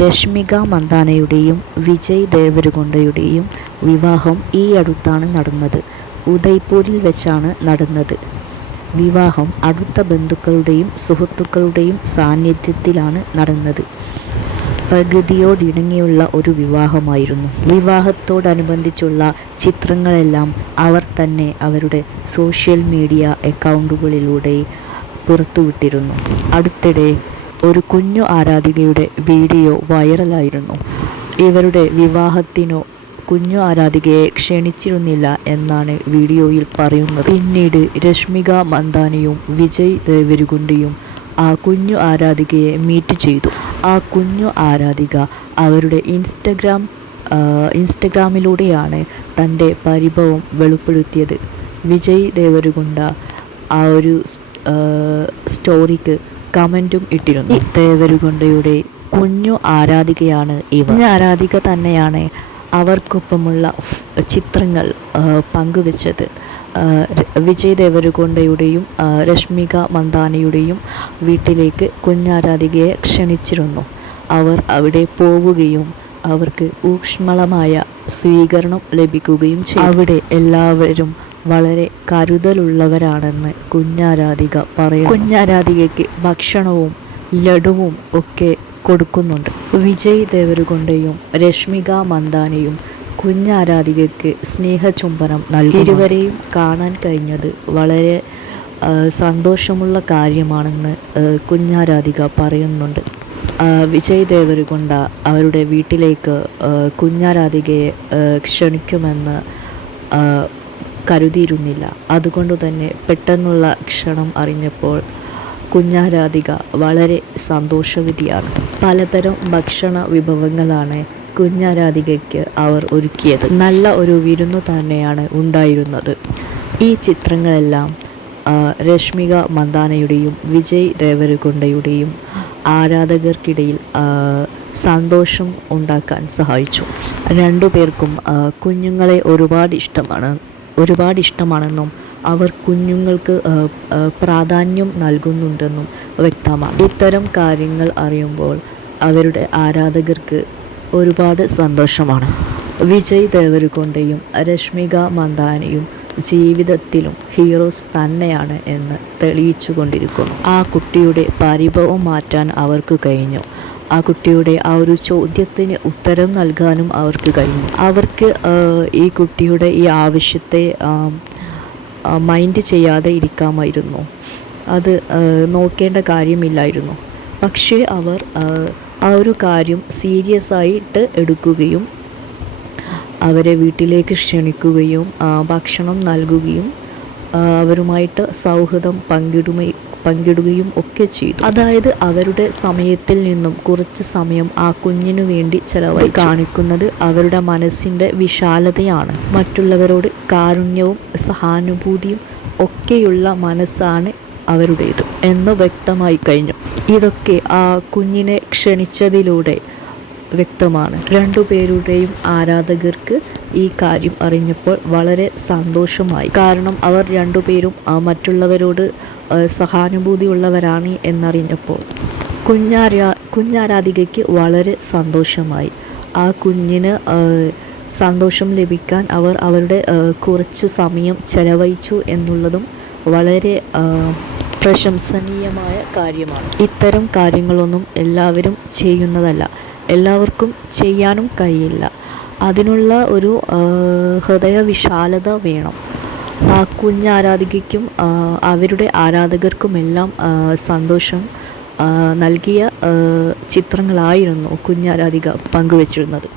രശ്മിക മന്ദാനയുടെയും വിജയ് ദേവരകൊണ്ടയുടെയും വിവാഹം ഈ അടുത്താണ് നടന്നത്. ഉദയ്പൂരിൽ വെച്ചാണ് നടന്നത്. വിവാഹം അടുത്ത ബന്ധുക്കളുടെയും സുഹൃത്തുക്കളുടെയും സാന്നിധ്യത്തിലാണ് നടന്നത്. പ്രകൃതിയോടിണങ്ങിയുള്ള ഒരു വിവാഹമായിരുന്നു. വിവാഹത്തോടനുബന്ധിച്ചുള്ള ചിത്രങ്ങളെല്ലാം അവർ തന്നെ അവരുടെ സോഷ്യൽ മീഡിയ അക്കൗണ്ടുകളിലൂടെ പുറത്തുവിട്ടിരുന്നു. അടുത്തിടെ ഒരു കുഞ്ഞു ആരാധികയുടെ വീഡിയോ വൈറലായിരുന്നു. ഇവരുടെ വിവാഹത്തിനു കുഞ്ഞു ആരാധികയെ ക്ഷണിച്ചിരുന്നില്ല എന്നാണ് വീഡിയോയിൽ പറയുന്നത്. പിന്നീട് രശ്മിക മന്ദാനയും വിജയ് ദേവരകൊണ്ടയും ആ കുഞ്ഞു ആരാധികയെ മീറ്റ് ചെയ്തു. ആ കുഞ്ഞു ആരാധിക അവരുടെ ഇൻസ്റ്റഗ്രാമിലൂടെയാണ് തൻ്റെ പരിഭവം വെളിപ്പെടുത്തിയത്. വിജയ് ദേവരകൊണ്ട ആ ഒരു സ്റ്റോറിക്ക് കമൻറ്റും ഇട്ടിരുന്നു. ദേവരകൊണ്ടയുടെ കുഞ്ഞു ആരാധികയാണ് ഇവർ. കുഞ്ഞു ആരാധിക തന്നെയാണ് അവർക്കൊപ്പമുള്ള ചിത്രങ്ങൾ പങ്കുവച്ചത്. വിജയ് ദേവരകൊണ്ടയുടെയും രശ്മിക മന്ദാനയുടെയും വീട്ടിലേക്ക് കുഞ്ഞാരാധികയെ ക്ഷണിച്ചിരുന്നു. അവർ അവിടെ പോവുകയും അവർക്ക് ഊഷ്മളമായ സ്വീകരണം ലഭിക്കുകയും ചെയ്തു. അവിടെ എല്ലാവരും വളരെ കരുതലുള്ളവരാണെന്ന് കുഞ്ഞാരാധിക പറയുന്നു. കുഞ്ഞാരാധികയ്ക്ക് ഭക്ഷണവും ലഡുവും ഒക്കെ കൊടുക്കുന്നുണ്ട്. വിജയ് ദേവരകൊണ്ടയും രശ്മിക മന്ദാനയും കുഞ്ഞാരാധികയ്ക്ക് സ്നേഹചുംബനം നൽകി. ഇരുവരെയും കാണാൻ കഴിഞ്ഞത് വളരെ സന്തോഷമുള്ള കാര്യമാണെന്ന് കുഞ്ഞാരാധിക പറയുന്നുണ്ട്. വിജയ് ദേവരകൊണ്ട അവരുടെ വീട്ടിലേക്ക് കുഞ്ഞാരാധികയെ ക്ഷണിക്കുമെന്ന് കരുതിയിരുന്നില്ല. അതുകൊണ്ട് തന്നെ പെട്ടെന്നുള്ള ക്ഷണം അറിഞ്ഞപ്പോൾ കുഞ്ഞാരാധിക വളരെ സന്തോഷവതിയാണ്. പലതരം ഭക്ഷണ വിഭവങ്ങളാണ് കുഞ്ഞാരാധികയ്ക്ക് അവർ ഒരുക്കിയത്. നല്ല ഒരു വിരുന്നു തന്നെയാണ് ഉണ്ടായിരുന്നത്. ഈ ചിത്രങ്ങളെല്ലാം രശ്മിക മന്ദാനയുടെയും വിജയ് ദേവരകൊണ്ടയുടെയും ആരാധകർക്കിടയിൽ സന്തോഷം ഉണ്ടാക്കാൻ സഹായിച്ചു. രണ്ടുപേർക്കും കുഞ്ഞുങ്ങളെ ഒരുപാട് ഇഷ്ടമാണെന്നും അവർ കുഞ്ഞുങ്ങൾക്ക് പ്രാധാന്യം നൽകുന്നുണ്ടെന്നും വ്യക്തമാണ്. ഇത്തരം കാര്യങ്ങൾ അറിയുമ്പോൾ അവരുടെ ആരാധകർക്ക് ഒരുപാട് സന്തോഷമാണ്. വിജയ് ദേവരകൊണ്ടയും രശ്മിക മന്ദാനയും ജീവിതത്തിലും ഹീറോസ് തന്നെയാണ് എന്ന് തെളിയിച്ചു കൊണ്ടിരിക്കുന്നു. ആ കുട്ടിയുടെ പരിഭവം മാറ്റാൻ അവർക്ക് കഴിഞ്ഞു. ആ കുട്ടിയുടെ ആ ഒരു ചോദ്യത്തിന് ഉത്തരം നൽകാനും അവർക്ക് കഴിഞ്ഞു. അവർക്ക് ഈ കുട്ടിയുടെ ഈ ആവശ്യത്തെ മൈൻഡ് ചെയ്യാതെ ഇരിക്കാമായിരുന്നു. അത് നോക്കേണ്ട കാര്യമില്ലായിരുന്നു. പക്ഷേ അവർ ആ ഒരു കാര്യം സീരിയസ് ആയിട്ട് എടുക്കുകയും അവരെ വീട്ടിലേക്ക് ക്ഷണിക്കുകയും ഭക്ഷണം നൽകുകയും അവരുമായിട്ട് സൗഹൃദം പങ്കിടുകയും ഒക്കെ ചെയ്തു. അതായത് അവരുടെ സമയത്തിൽ നിന്നും കുറച്ച് സമയം ആ കുഞ്ഞിനു വേണ്ടി ചെലവായി കാണിക്കുന്നത് അവരുടെ മനസ്സിൻ്റെ വിശാലതയാണ്. മറ്റുള്ളവരോട് കാരുണ്യവും സഹാനുഭൂതിയും ഒക്കെയുള്ള മനസ്സാണ് അവരുടേത് എന്ന് വ്യക്തമായി കഴിഞ്ഞു. ഇതൊക്കെ ആ കുഞ്ഞിനെ ക്ഷണിച്ചതിലൂടെ വ്യക്തമാണ്. രണ്ടുപേരുടെയും ആരാധകർക്ക് ഈ കാര്യം അറിഞ്ഞപ്പോൾ വളരെ സന്തോഷമായി. കാരണം അവർ രണ്ടുപേരും മറ്റുള്ളവരോട് സഹാനുഭൂതിയുള്ളവരാണ് എന്നറിഞ്ഞപ്പോൾ കുഞ്ഞാരാധികയ്ക്ക് വളരെ സന്തോഷമായി. ആ കുഞ്ഞിന് സന്തോഷം ലഭിക്കാൻ അവർ അവരുടെ കുറച്ച് സമയം ചെലവഴിച്ചു എന്നുള്ളതും വളരെ പ്രശംസനീയമായ കാര്യമാണ്. ഇത്തരം കാര്യങ്ങളൊന്നും എല്ലാവരും ചെയ്യുന്നതല്ല, എല്ലാവർക്കും ചെയ്യാനും കഴിയില്ല. അതിനുള്ള ഒരു ഹൃദയവിശാലത വേണം. ആ കുഞ്ഞാരാധികയ്ക്കും അവരുടെ ആരാധകർക്കുമെല്ലാം സന്തോഷം നൽകിയ ചിത്രങ്ങളായിരുന്നു കുഞ്ഞാരാധിക പങ്കുവച്ചിരുന്നത്.